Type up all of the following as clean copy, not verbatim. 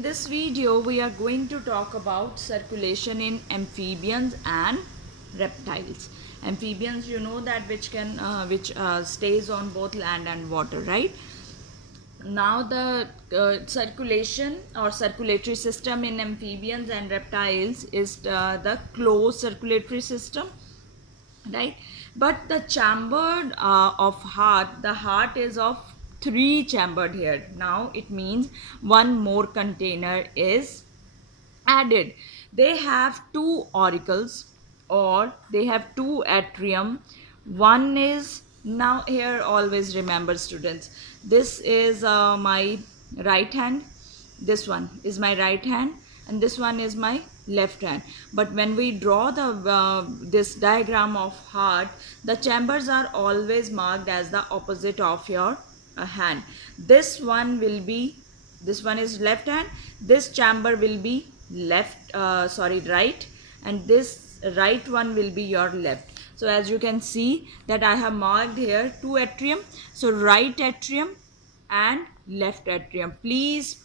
in this video we are going to talk about circulation in amphibians and reptiles. Amphibians, you know that which stays on both land and water, right? Now the circulation or circulatory system in amphibians and reptiles is the closed circulatory system, right? But the chambered of heart, the heart is of three chambered here. Now it means one more container is added. They have two auricles or they have two atrium. One is, now here always remember students, this is my right hand, this one is my right hand, and this one is my left hand. But when we draw the this diagram of heart, the chambers are always marked as the opposite of your hand. This one will be, this one is left hand, this chamber will be right, and this right one will be your left. So as you can see that I have marked here two atrium, so right atrium and left atrium. Please,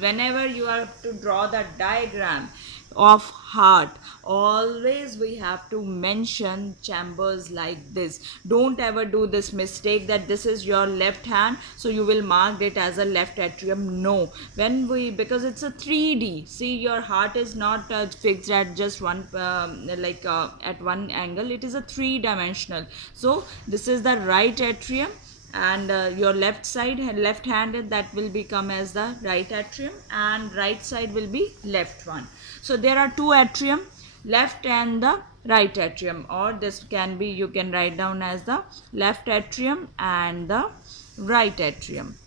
whenever you are to draw the diagram of heart, always we have to mention chambers like this. Don't ever do this mistake that this is your left hand, so you will mark it as a left atrium. No, because it's a 3D. See, your heart is not fixed at just one at one angle. It is a three-dimensional. So this is the right atrium, and your left side, left handed, that will become as the right atrium, and right side will be left one. So there are two atrium, left and the right atrium, or this can be, you can write down as the left atrium and the right atrium,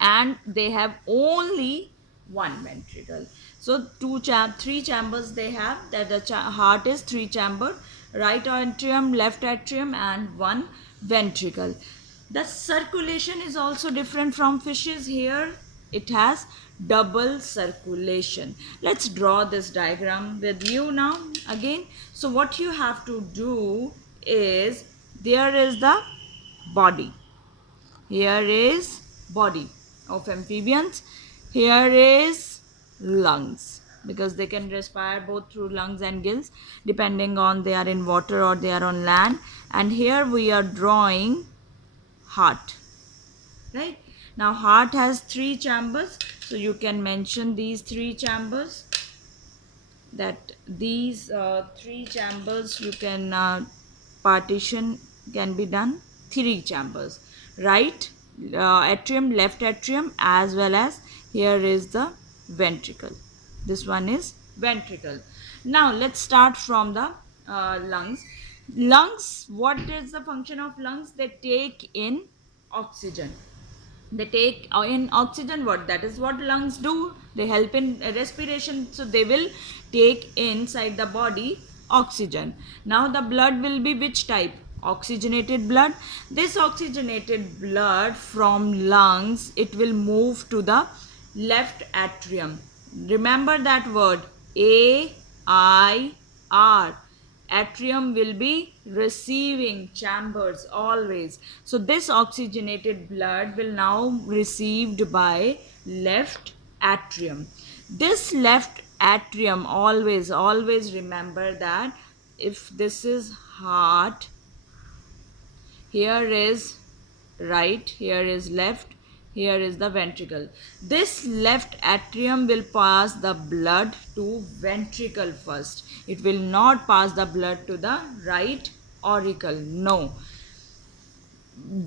and they have only one ventricle. So three chambers they have, that the heart is three chambered, right atrium, left atrium, and one ventricle. The circulation is also different from fishes. Here it has double circulation. Let's draw this diagram with you now again. So what you have to do is, there is the body, here is body of amphibians, here is lungs, because they can respire both through lungs and gills depending on they are in water or they are on land. And here we are drawing heart, right? Now heart has three chambers, so you can mention these three chambers, that these three chambers you can partition can be done three chambers, right atrium, left atrium, as well as here is the ventricle. This one is ventricle. Now let's start from the lungs. Lungs, what is the function of lungs? They take in oxygen. They take in oxygen. What that is what lungs do, they help in respiration, so they will take inside the body oxygen. Now the blood will be which type? Oxygenated blood. This oxygenated blood from lungs, it will move to the left atrium. Remember that word, AIR. Atrium will be receiving chambers always. So this oxygenated blood will now received by left atrium. This left atrium, always remember that if this is heart, here is right, here is left, here is the ventricle. This left atrium will pass the blood to ventricle first. It will not pass the blood to the right auricle. No.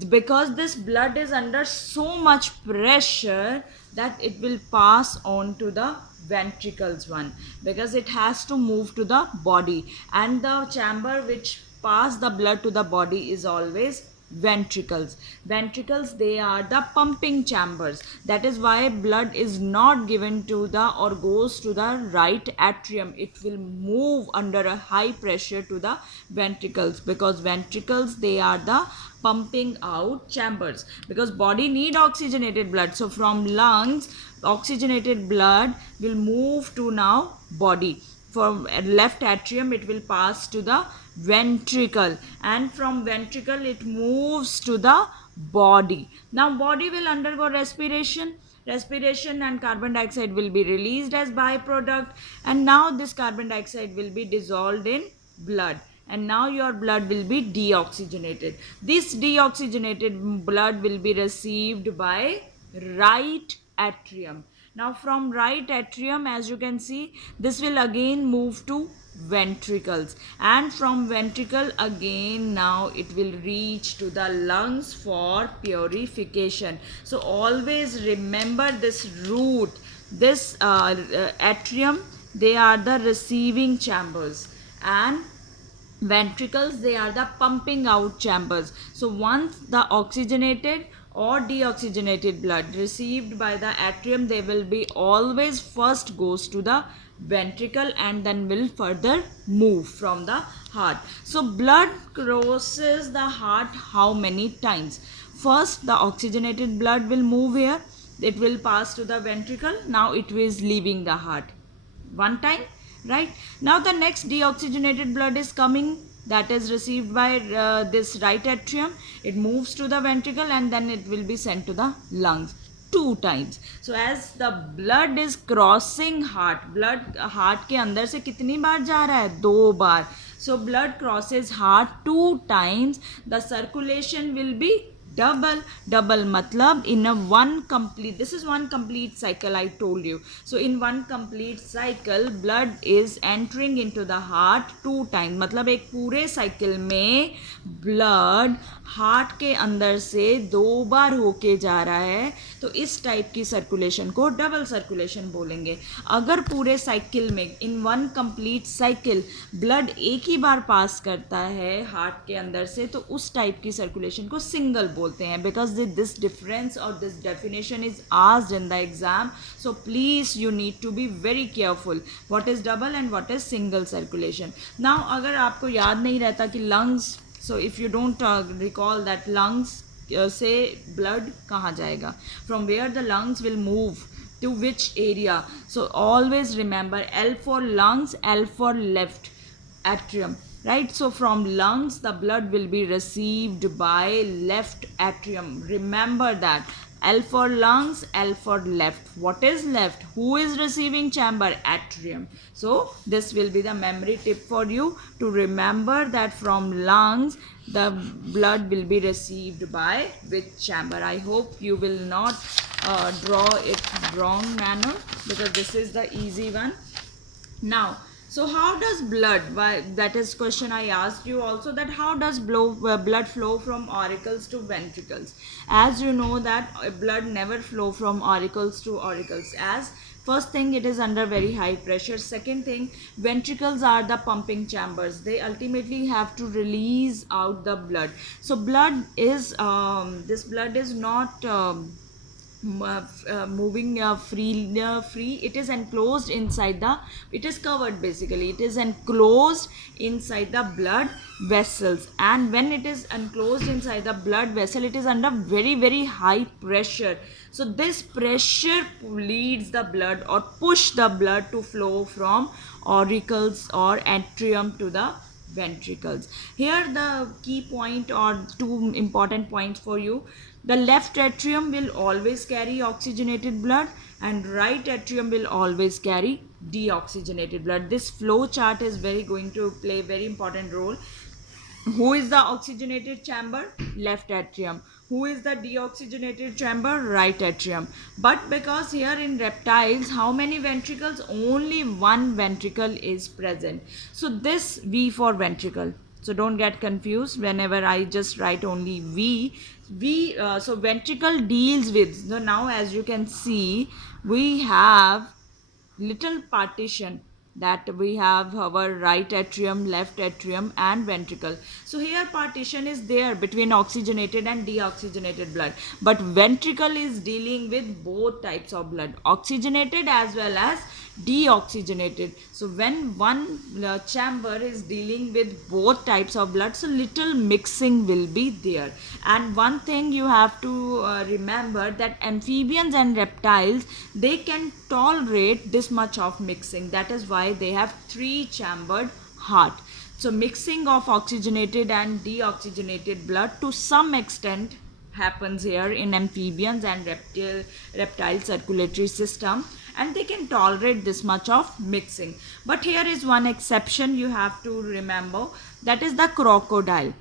Because this blood is under so much pressure that it will pass on to the ventricles one, because it has to move to the body, and the chamber which pass the blood to the body is always ventricles. Ventricles, they are the pumping chambers. That is why blood is not given to the or goes to the right atrium. It will move under a high pressure to the ventricles, because ventricles, they are the pumping out chambers, because body need oxygenated blood. So from lungs, oxygenated blood will move to now body. From left atrium, it will pass to the ventricle, and from ventricle it moves to the body. Now body will undergo respiration. respiration and carbon dioxide will be released as byproduct, and now this carbon dioxide will be dissolved in blood, and now your blood will be deoxygenated. This deoxygenated blood will be received by right atrium. Now from right atrium, as you can see, this will again move to ventricles, and from ventricle again now it will reach to the lungs for purification. So always remember this route, this atrium, they are the receiving chambers, and ventricles, they are the pumping out chambers. So once the oxygenated or deoxygenated blood received by the atrium, they will be always first goes to the ventricle and then will further move from the heart. So blood crosses the heart how many times? First the oxygenated blood will move here, it will pass to the ventricle, now it is leaving the heart one time, right? Now the next deoxygenated blood is coming, that is received by this right atrium, it moves to the ventricle and then it will be sent to the lungs two times. So as the blood is crossing heart, blood heart के अंदर से कितनी बार जा रहा है? 2 बार. So blood crosses heart 2 times, the circulation will be double matlab in a one complete, this is one complete cycle I told you. So in one complete cycle blood is entering into the heart 2 times, मतलब एक पूरे cycle में blood heart के अंदर से 2 बार होके जा रहा है, तो इस टाइप की सर्कुलेशन को डबल सर्कुलेशन बोलेंगे. अगर पूरे साइकिल में in one complete cycle blood एक ही बार पास करता है हार्ट के अंदर से, तो उस टाइप की सर्कुलेशन को सिंगल बोलते हैं. बिकॉज दिस डिफरेंस और this definition is asked in the exam, so please you need to be very careful what is double and what is single circulation. Now अगर आपको याद नहीं रहता कि lungs, so if you don't recall that lungs से blood कहाँ जाएगा, from where the lungs will move to which area, so always remember L for lungs, L for left atrium, right? So from lungs the blood will be received by left atrium, remember that. L for lungs, L for left. What is left? Who is receiving chamber? Atrium. So this will be the memory tip for you to remember that from lungs the blood will be received by which chamber. I hope you will not draw it wrong manner, because this is the easy one. Now, so how does blood, that is question I asked you also, that how does blood flow from auricles to ventricles? As you know that blood never flow from auricles to auricles, as first thing it is under very high pressure. Second thing, ventricles are the pumping chambers, they ultimately have to release out the blood. So blood is this blood is not moving free, it is enclosed inside the, it is covered, basically it is enclosed inside the blood vessels, and when it is enclosed inside the blood vessel, it is under very high pressure. So this pressure leads the blood or push the blood to flow from auricles or atrium to the ventricles. Here the key point or 2 important points for you: the left atrium will always carry oxygenated blood and right atrium will always carry deoxygenated blood. This flow chart is going to play very important role. Who is the oxygenated chamber? Left atrium. Who is the deoxygenated chamber? Right atrium. But because here in reptiles, how many ventricles? Only one ventricle is present. So this V for ventricle. So don't get confused whenever I just write only V. So ventricle deals with, so now as you can see, we have little partition, that we have our right atrium, left atrium and ventricle. So here partition is there between oxygenated and deoxygenated blood, but ventricle is dealing with both types of blood, oxygenated as well as deoxygenated. So when one chamber is dealing with both types of blood, so little mixing will be there. And one thing you have to remember, that amphibians and reptiles, they can tolerate this much of mixing. That is why they have 3-chambered heart. So mixing of oxygenated and deoxygenated blood to some extent happens here in amphibians and reptile circulatory system, and they can tolerate this much of mixing. But here is one exception you have to remember, that is the crocodile.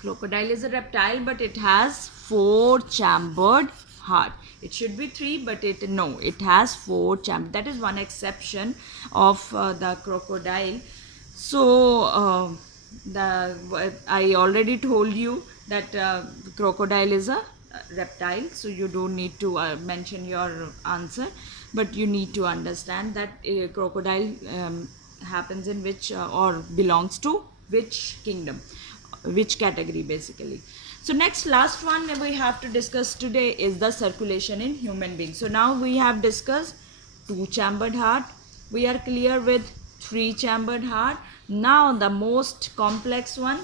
Crocodile is a reptile, but it has 4-chambered heart. It should be 3, but it has 4 chambers. That is one exception of the crocodile. So I already told you that crocodile is a reptile, so you don't need to mention your answer, but you need to understand that crocodile happens in which or belongs to which kingdom, which category basically. So next, last one we have to discuss today is the circulation in human beings. So now we have discussed 2-chambered heart, we are clear with 3-chambered heart. Now the most complex one,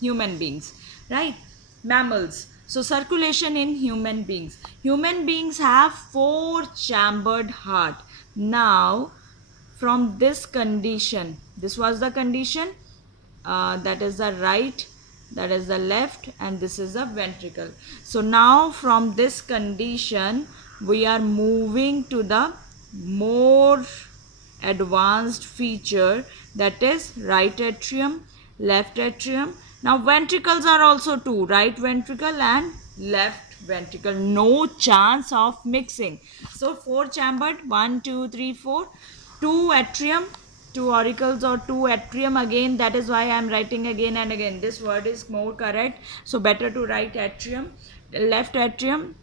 human beings, right? Mammals. So circulation in human beings. Human beings have 4-chambered heart. Now from this condition, this was the condition, that is the right, that is the left, and this is the ventricle. So now from this condition we are moving to the more advanced feature, that is right atrium, left atrium. Now ventricles are also 2, right ventricle and left ventricle. No chance of mixing. So 4-chambered, 1 2 3 4, 2 atrium, 2 auricles or 2 atrium again. That is why I am writing again and again. This word is more correct, so better to write atrium, left atrium,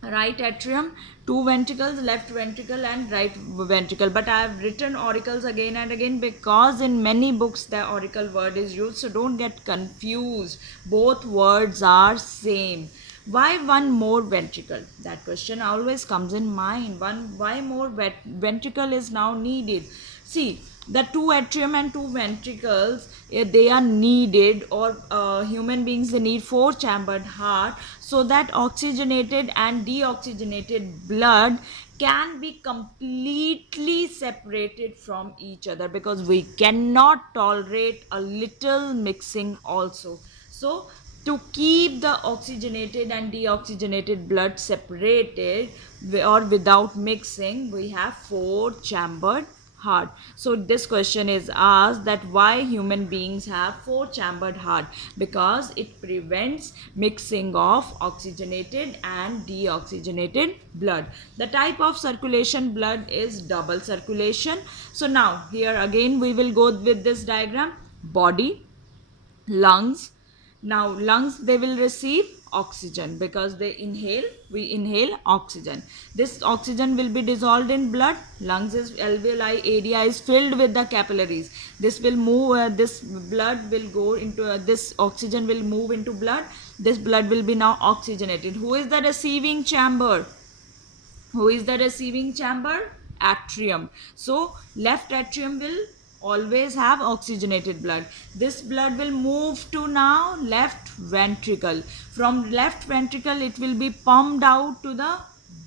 right atrium, 2 ventricles, left ventricle and right ventricle. But I have written auricles again and again because in many books the auricle word is used, so don't get confused. Both words are same. Why one more ventricle? That question always comes in mind. Why more ventricle is now needed? See, the 2 atrium and 2 ventricles, they are needed, or human beings, they need 4-chambered heart so that oxygenated and deoxygenated blood can be completely separated from each other, because we cannot tolerate a little mixing also. So to keep the oxygenated and deoxygenated blood separated or without mixing, we have 4-chambered heart. So this question is asked that why human beings have 4-chambered heart? Because it prevents mixing of oxygenated and deoxygenated blood. The type of circulation blood is double circulation. So now here again we will go with this diagram. Body, lungs. Now lungs, they will receive oxygen because we inhale oxygen. This oxygen will be dissolved in blood. Lungs is alveoli area is filled with the capillaries. This will move, this blood will go into this oxygen will move into blood. This blood will be now oxygenated. Who is the receiving chamber? Who is the receiving chamber? Atrium. So left atrium will always have oxygenated blood. This blood will move to now left ventricle. From left ventricle it will be pumped out to the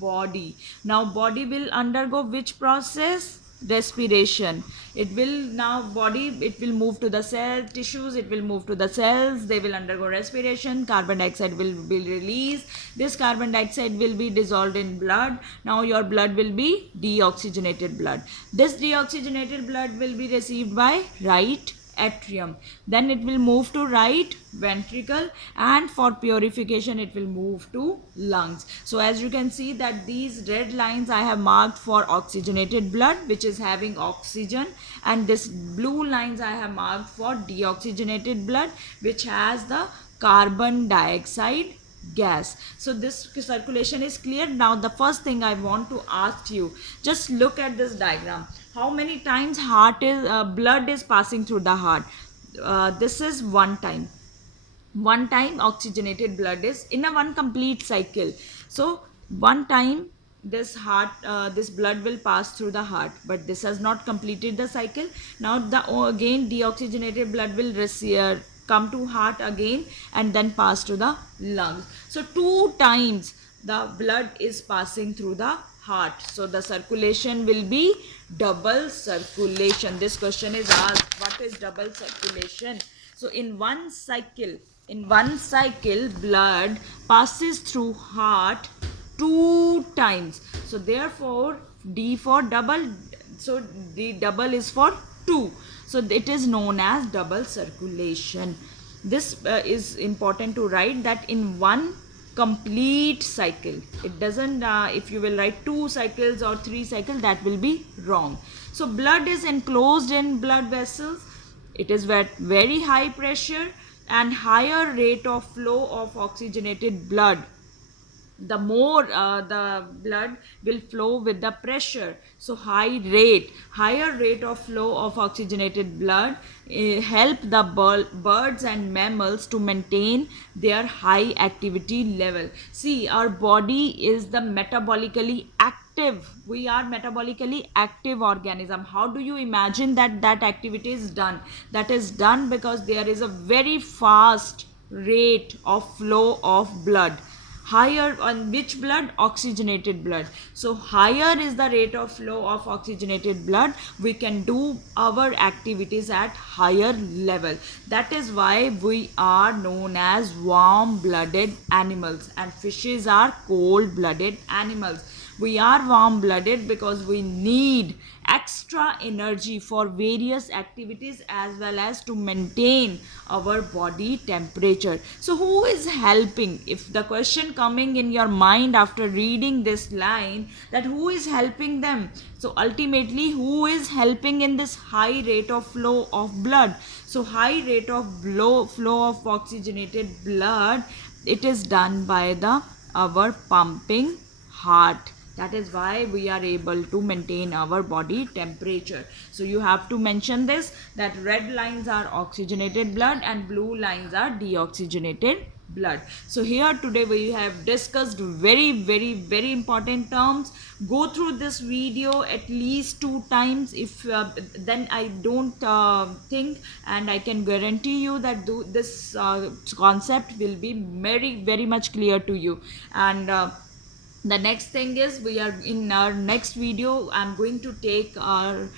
body. Now body will undergo which process? Respiration. It will now it will move to the cell tissues, it will move to the cells, they will undergo respiration. Carbon dioxide will be released. This carbon dioxide will be dissolved in blood. Now your blood will be deoxygenated blood. This deoxygenated blood will be received by right atrium. Then it will move to right ventricle, and for purification it will move to lungs. So as you can see that these red lines I have marked for oxygenated blood, which is having oxygen, and this blue lines I have marked for deoxygenated blood, which has the carbon dioxide gas. So this circulation is clear. Now the first thing I want to ask you, just look at this diagram. How many times blood is passing through the heart? This is 1 time. 1 time oxygenated blood is in a 1 complete cycle. So 1 time this blood will pass through the heart, but this has not completed the cycle. Now again deoxygenated blood will come to heart again and then pass to the lungs. So 2 times the blood is passing through the heart. So the circulation will be double circulation. This question is asked, what is double circulation? So in one cycle In one cycle, blood passes through heart 2 times. So therefore, D for double. So the double is for 2. So it is known as double circulation. This is important to write, that in one complete cycle. It doesn't, if you will write 2 cycles or 3 cycles, that will be wrong. So blood is enclosed in blood vessels. It is at very high pressure and higher rate of flow of oxygenated blood. The more the blood will flow with the pressure. So higher rate of flow of oxygenated blood help the birds and mammals to maintain their high activity level. See, our body is the metabolically active. We are metabolically active organism. How do you imagine that activity is done? That is done because there is a very fast rate of flow of blood. Higher on which blood? Oxygenated blood. So higher is the rate of flow of oxygenated blood, we can do our activities at higher level. That is why we are known as warm blooded animals and fishes are cold blooded animals. We are warm blooded because we need extra energy for various activities as well as to maintain our body temperature. So who is helping? If the question coming in your mind after reading this line, that who is helping them? So ultimately, who is helping in this high rate of flow of blood? So high rate of flow of oxygenated blood, it is done by the our pumping heart. That is why we are able to maintain our body temperature. So you have to mention this, that red lines are oxygenated blood and blue lines are deoxygenated blood. So here today we have discussed very important terms. Go through this video at least 2 times. If then I don't think, and I can guarantee you that this concept will be very much clear to you. And the next thing is, we are in our next video, I'm going to take our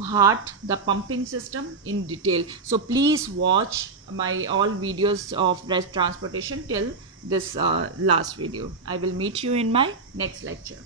heart, the pumping system in detail. So please watch my all videos of breast transportation till this last video. I will meet you in my next lecture.